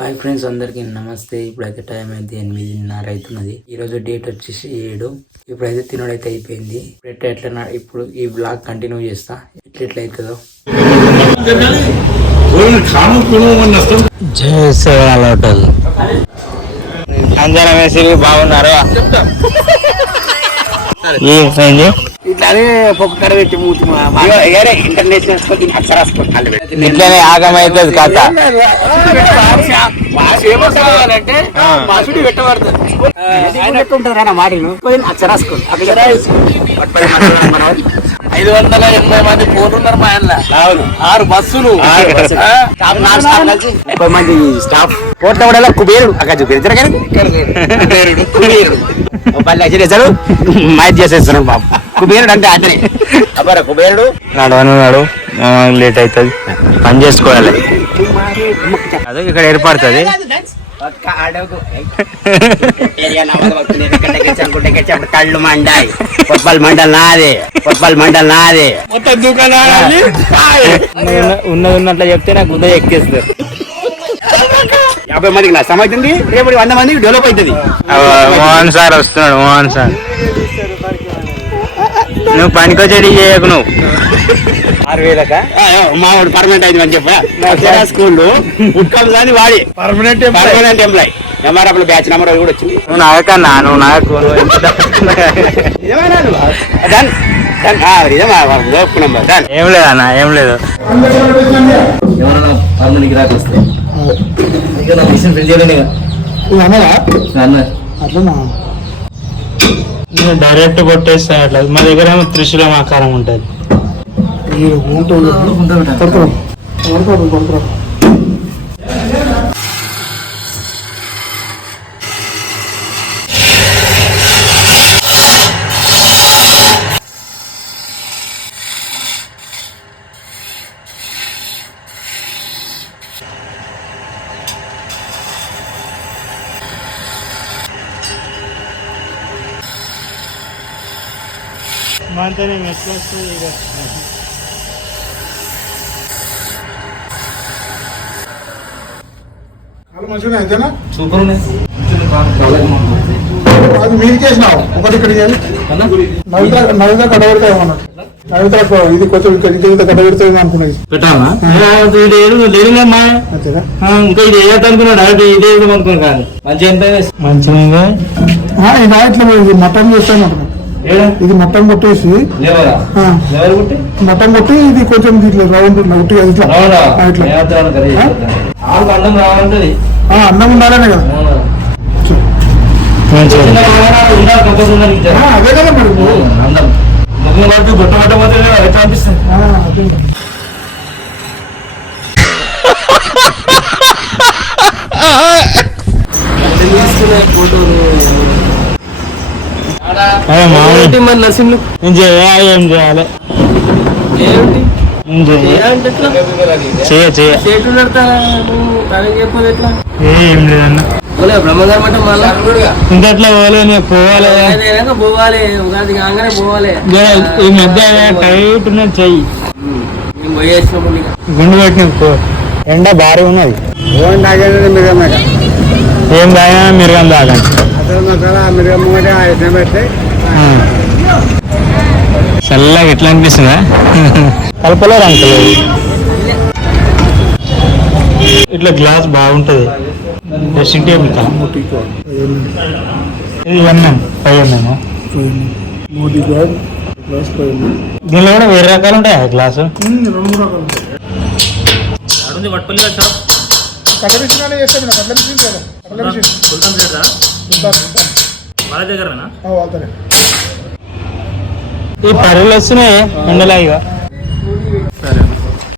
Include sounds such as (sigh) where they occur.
Hi friends అందరికి నమస్తే. ఇప్పుడైతే టైం అయితే ఎనిమిదిన్నర అవుతున్నది. ఈ రోజు డేట్ వచ్చేసి ఏడు. ఇప్పుడైతే తినడైతే అయిపోయింది. ఎట్లా నా- ఇప్పుడు ఈ బ్లాగ్ కంటిన్యూ చేస్తా. ఎట్లా ఎట్లా అవుతుందో జై సేవల హోటల్ అంజనా వేసి బాగున్నారు కడ పెట్టి మూతి ఇంటర్నేషనల్ ఇట్లనే ఆగమైతుంది కథ. అంటే మాసుడి పెట్టబడుతుంది మాటలు? ఐదు వందల ఎనభై మంది పోతున్నారు మా ఆయన ఆరు బస్సులు. ముప్పై మంది. స్టాఫ్. కోట్ల కూడా కుబేరుడు. అక్కడ చూపించారు కానీ కుబేరుడు. మైట్ చేసేస్తున్నాడు బాబు కుబేరుడు అంటే అతనే. అబ్బారా కుబేరుడు? నడవనున్నాడు లేట్ అవుతుంది. పని చేసుకోవాలి. అదే ఇక్కడ ఏర్పడుతుంది. కళ్ళు మండాయి. పొప్పల్ మండల్ నాదే. పొప్పల్ మండల్ నాదే. మొత్తం దుకాణాలు ఉన్నది ఉన్నట్లు చెప్తే నాకు ఉదయం ఎక్కేస్తారు యాభై మందికి నా సమవుతుంది రేపు వంద మందికి డెవలప్ అవుతుంది. మోహన్ సార్ వస్తున్నాడు మోహన్ సార్. నువ్వు పనికొచ్చేది చేయకు నువ్వు. ఆరు వేలక? మావాడు పర్మనెంట్ అయింది అని చెప్పా. స్కూల్ ఉట్కాలు కానీ వాడి. Permanent permanent employee MRF batch number కూడా వచ్చింది. నువ్వు నాగకన్నా నువ్వు నాకు ఏం లేదన్న ఏం లేదు. ఎవరైనా పర్మనెంట్ గిరాకి వస్తే ఇక నా మిషన్ చేయలేను అన్న. నేను డైరెక్ట్ కొట్టేస్తా అట్లా. మా దగ్గర ఏమో త్రిశూలం ఆకారం ఉంటుంది. చాలా మంచిగా అయితేనా సూపర్ ఉన్నాయి. అది మీరు చేసినావు. ఒకటి ఇక్కడ చేయాలి. నవిత నవిత కట్టబెడతా ఏమన్నట్టు నవిత ఇది కొంచెం ఇక్కడ ఇంత అనుకున్నది. పెట్టాలా? ఇంకా ఇది అనుకున్నాడు అది మంచిగా ఇది మటన్ చేస్తాను ఇది మటన్ కొట్టేసి లేవరు? కొట్టి? ఇది కొంచెం ఇట్లా. రౌండ్? ఉట్టి ఇట్లా. ఇట్లా అన్నం రావాలంటది ఆ, అన్నం ఉండాలనే కదా. అదే కదా మరి. అందం. ముగ్గురు పట్టు గుట్ట పట్టబోతే ఎట్లా అనిపిస్తుంది ఆ, అదే. ఏంటి (laughs) మరి ఏం చేయాలి ఏం చేయాలి? ఏమిటి? ఏం. చేయాలి ఏంటి ఎట్లా చేయ చేయ నువ్వు తనకి చెప్పదు ఏం లేదన్న. ఇంకట్లా పోలే పోవాలి పోవాలి. ఈ మధ్య టైట్ చెయ్యి. గుండు పెట్టిన పో. ఎండ భారీ ఉన్నది. ఓన్ తాగేది మిరగమ్మ ఏం తాగినా మిరగం తాగండి చల్లగా ఎట్లా అనిపిస్తుందా? కలపలేరు అంకలు? ఇట్లా గ్లాస్ బాగుంటుంది. డ్రెస్సింగ్ టేబుల్ ఇది వన్ ఫైవ్ ఎంఎం దీనిలో కూడా వేరే రకాలు ఉంటాయి గ్లాసు? రెండు రకాలు కట్ల ఈ పరుగులు వస్తున్నాయి ఎండలా ఇక